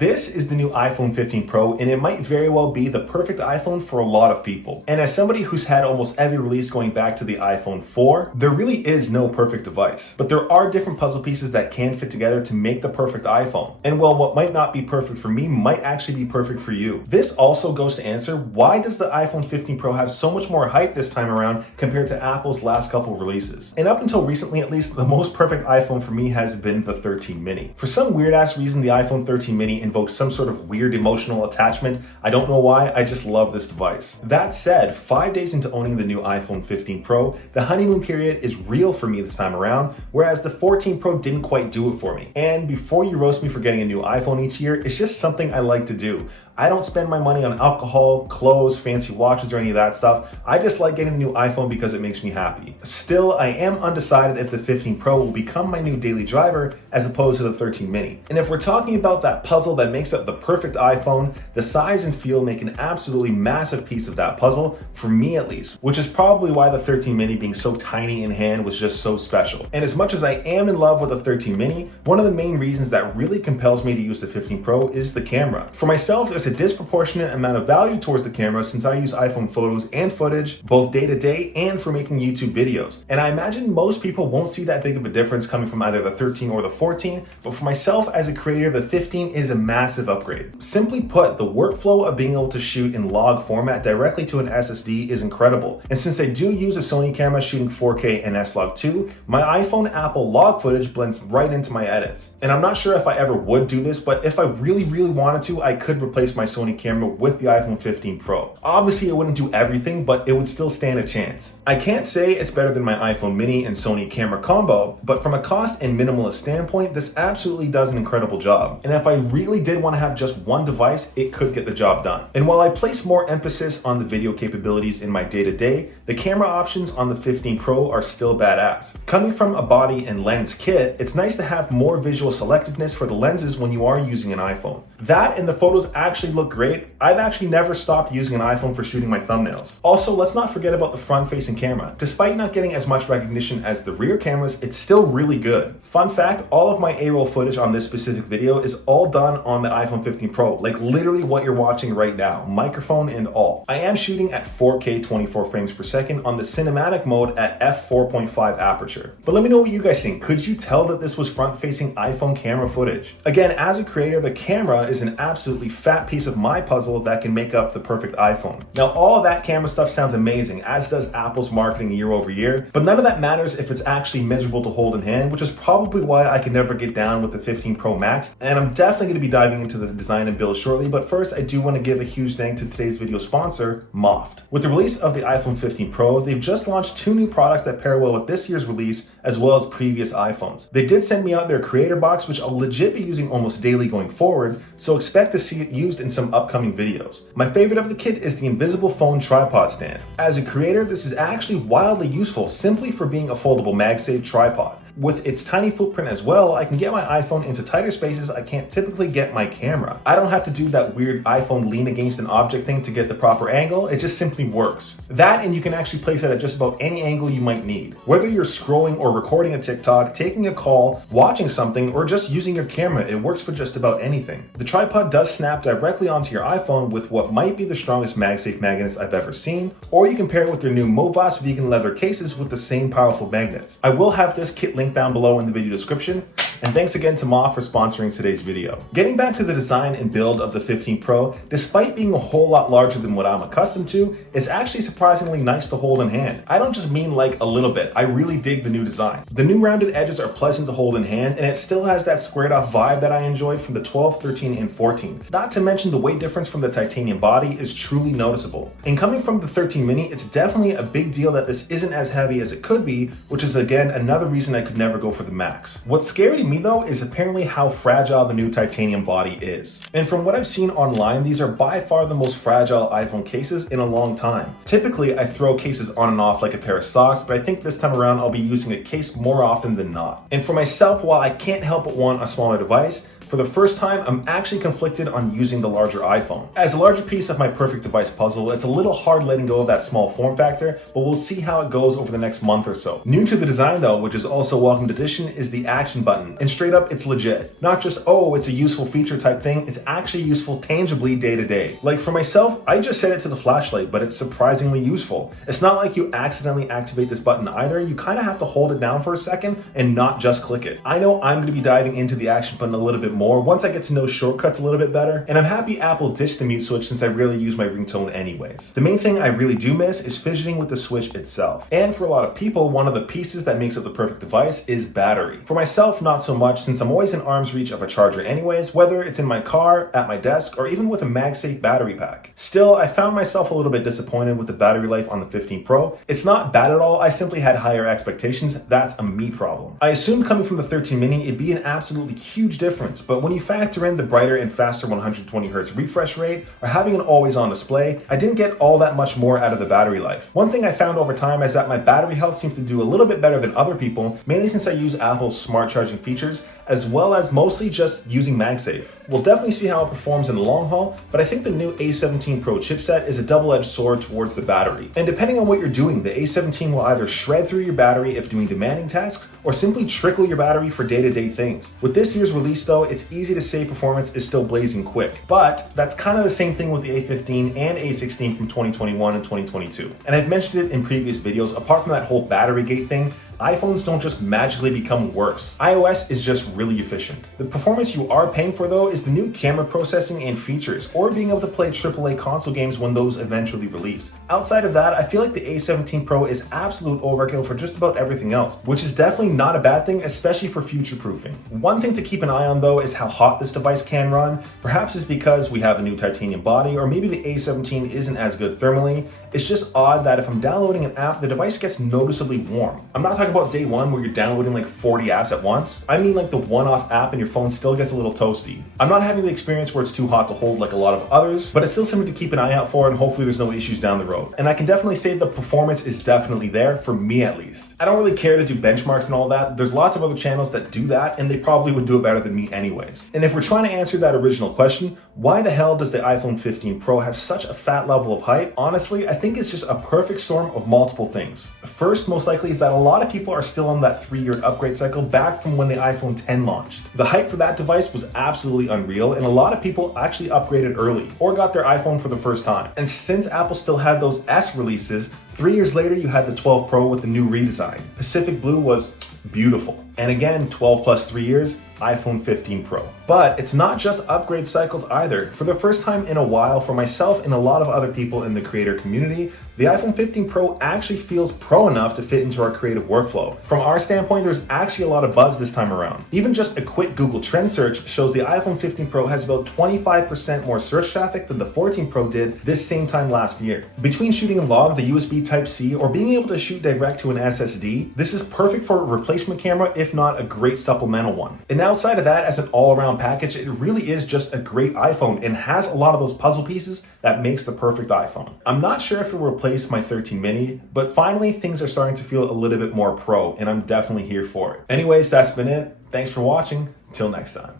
This is the new iPhone 15 Pro, and it might very well be the perfect iPhone for a lot of people. And as somebody who's had almost every release going back to the iPhone 4, there really is no perfect device. But there are different puzzle pieces that can fit together to make the perfect iPhone. And well, what might not be perfect for me might actually be perfect for you. This also goes to answer, why does the iPhone 15 Pro have so much more hype this time around compared to Apple's last couple releases? And up until recently, at least, the most perfect iPhone for me has been the 13 mini. For some weird ass reason, the iPhone 13 mini invokes some sort of weird emotional attachment. I don't know why, I just love this device. That said, 5 days into owning the new iPhone 15 Pro, the honeymoon period is real for me this time around, whereas the 14 Pro didn't quite do it for me. And before you roast me for getting a new iPhone each year, it's just something I like to do. I don't spend my money on alcohol, clothes, fancy watches, or any of that stuff. I just like getting the new iPhone because it makes me happy. Still, I am undecided if the 15 Pro will become my new daily driver as opposed to the 13 mini. And if we're talking about that puzzle that makes up the perfect iPhone, the size and feel make an absolutely massive piece of that puzzle, for me at least, which is probably why the 13 mini being so tiny in hand was just so special. And as much as I am in love with the 13 mini, one of the main reasons that really compels me to use the 15 Pro is the camera. For myself, there's a disproportionate amount of value towards the camera since I use iPhone photos and footage both day to day and for making YouTube videos. And I imagine most people won't see that big of a difference coming from either the 13 or the 14, but for myself as a creator, the 15 is a massive upgrade. Simply put, the workflow of being able to shoot in log format directly to an SSD is incredible. And since I do use a Sony camera shooting 4K and S-Log2, my iPhone Apple log footage blends right into my edits. And I'm not sure if I ever would do this, but if I really wanted to, I could replace my Sony camera with the iPhone 15 Pro. Obviously, it wouldn't do everything, but it would still stand a chance. I can't say it's better than my iPhone mini and Sony camera combo, but from a cost and minimalist standpoint, this absolutely does an incredible job. And if I really did want to have just one device, it could get the job done. And while I place more emphasis on the video capabilities in my day-to-day, the camera options on the 15 Pro are still badass. Coming from a body and lens kit, it's nice to have more visual selectiveness for the lenses when you are using an iPhone. That and the photos actually look great. I've actually never stopped using an iPhone for shooting my thumbnails. Also, let's not forget about the front-facing camera. Despite not getting as much recognition as the rear cameras, it's still really good. Fun fact, all of my A-roll footage on this specific video is all done on the iPhone 15 Pro, like literally what you're watching right now, microphone and all. I am shooting at 4K 24 frames per second on the cinematic mode at f4.5 aperture. But let me know what you guys think. Could you tell that this was front-facing iPhone camera footage? Again, as a creator, the camera is an absolutely fat piece of my puzzle that can make up the perfect iPhone. Now, all of that camera stuff sounds amazing, as does Apple's marketing year over year, but none of that matters if it's actually miserable to hold in hand, which is probably why I can never get down with the 15 Pro Max, and I'm definitely going to be diving into the design and build shortly, but first I do want to give a huge thank to today's video sponsor, Moft. With the release of the iPhone 15 Pro, they've just launched 2 new products that pair well with this year's release, as well as previous iPhones. They did send me out their creator box, which I'll legit be using almost daily going forward, so expect to see it used in some upcoming videos. My favorite of the kit is the invisible phone tripod stand. As a creator, this is actually wildly useful simply for being a foldable MagSafe tripod. With its tiny footprint as well, I can get my iPhone into tighter spaces I can't typically get my camera. I don't have to do that weird iPhone lean against an object thing to get the proper angle, it just simply works. That, and you can actually place it at just about any angle you might need. Whether you're scrolling or recording a TikTok, taking a call, watching something, or just using your camera, it works for just about anything. The tripod does snap directly onto your iPhone with what might be the strongest MagSafe magnets I've ever seen, or you can pair it with their new Movas vegan leather cases with the same powerful magnets. I will have this kit linked down below in the video description. And thanks again to Moft for sponsoring today's video. Getting back to the design and build of the 15 Pro, despite being a whole lot larger than what I'm accustomed to, it's actually surprisingly nice to hold in hand. I don't just mean like a little bit, I really dig the new design. The new rounded edges are pleasant to hold in hand, and it still has that squared off vibe that I enjoyed from the 12, 13, and 14. Not to mention the weight difference from the titanium body is truly noticeable. And coming from the 13 mini, it's definitely a big deal that this isn't as heavy as it could be, which is again another reason I could never go for the Max. What's scary to me though is apparently how fragile the new titanium body is. And from what I've seen online, these are by far the most fragile iPhone cases in a long time. Typically, I throw cases on and off like a pair of socks, but I think this time around I'll be using a case more often than not. And for myself, while I can't help but want a smaller device, For the first time, I'm actually conflicted on using the larger iPhone. As a larger piece of my perfect device puzzle, it's a little hard letting go of that small form factor, but we'll see how it goes over the next month or so. New to the design though, which is also a welcomed addition, is the action button. And straight up, it's legit. Not just, oh, it's a useful feature type thing, it's actually useful tangibly day to day. Like for myself, I just set it to the flashlight, but it's surprisingly useful. It's not like you accidentally activate this button either. You kind of have to hold it down for a second and not just click it. I know I'm going to be diving into the action button a little bit more once I get to know shortcuts a little bit better, and I'm happy Apple ditched the mute switch since I rarely use my ringtone anyways. The main thing I really do miss is fidgeting with the switch itself. And for a lot of people, one of the pieces that makes up the perfect device is battery. For myself, not so much, since I'm always in arm's reach of a charger anyways, whether it's in my car, at my desk, or even with a MagSafe battery pack. Still, I found myself a little bit disappointed with the battery life on the 15 Pro. It's not bad at all, I simply had higher expectations. That's a me problem. I assumed coming from the 13 mini, it'd be an absolutely huge difference, but when you factor in the brighter and faster 120Hz refresh rate, or having an always-on display, I didn't get all that much more out of the battery life. One thing I found over time is that my battery health seems to do a little bit better than other people, mainly since I use Apple's smart charging features, as well as mostly just using MagSafe. We'll definitely see how it performs in the long haul, but I think the new A17 Pro chipset is a double-edged sword towards the battery. And depending on what you're doing, the A17 will either shred through your battery if doing demanding tasks, or simply trickle your battery for day-to-day things. With this year's release though, it's easy to say performance is still blazing quick, but that's kind of the same thing with the A15 and A16 from 2021 and 2022. And I've mentioned it in previous videos, apart from that whole battery gate thing, iPhones don't just magically become worse. iOS is just really efficient. The performance you are paying for though is the new camera processing and features, or being able to play AAA console games when those eventually release. Outside of that, I feel like the A17 Pro is absolute overkill for just about everything else, which is definitely not a bad thing, especially for future-proofing. One thing to keep an eye on though is how hot this device can run. Perhaps it's because we have a new titanium body, or maybe the A17 isn't as good thermally. It's just odd that if I'm downloading an app, the device gets noticeably warm. I'm not talking about day one where you're downloading like 40 apps at once. I mean like the one-off app and your phone still gets a little toasty. I'm not having the experience where it's too hot to hold like a lot of others, but it's still something to keep an eye out for, and hopefully there's no issues down the road. And I can definitely say the performance is definitely there, for me at least. I don't really care to do benchmarks and all that. There's lots of other channels that do that, and they probably would do it better than me anyways. And if we're trying to answer that original question, why the hell does the iPhone 15 Pro have such a fat level of hype? Honestly, I think it's just a perfect storm of multiple things. First, most likely, is that a lot of people are still on that 3-year upgrade cycle back from when the iPhone 10 launched. The hype for that device was absolutely unreal, and a lot of people actually upgraded early or got their iPhone for the first time. And since Apple still had those S releases, 3 years later you had the 12 Pro with the new redesign. Pacific Blue was beautiful. And again, 12 plus 3 years, iPhone 15 Pro. But it's not just upgrade cycles either. For the first time in a while, for myself and a lot of other people in the creator community, the iPhone 15 Pro actually feels pro enough to fit into our creative workflow. From our standpoint, there's actually a lot of buzz this time around. Even just a quick Google Trend search shows the iPhone 15 Pro has about 25% more search traffic than the 14 Pro did this same time last year. Between shooting a log, the USB Type-C, or being able to shoot direct to an SSD, this is perfect for a replacement camera, if not a great supplemental one. And outside of that, as an all-around package, it really is just a great iPhone and has a lot of those puzzle pieces that makes the perfect iPhone. I'm not sure if it will replace my 13 mini, but finally things are starting to feel a little bit more pro, and I'm definitely here for it. Anyways, that's been it. Thanks for watching. Till next time.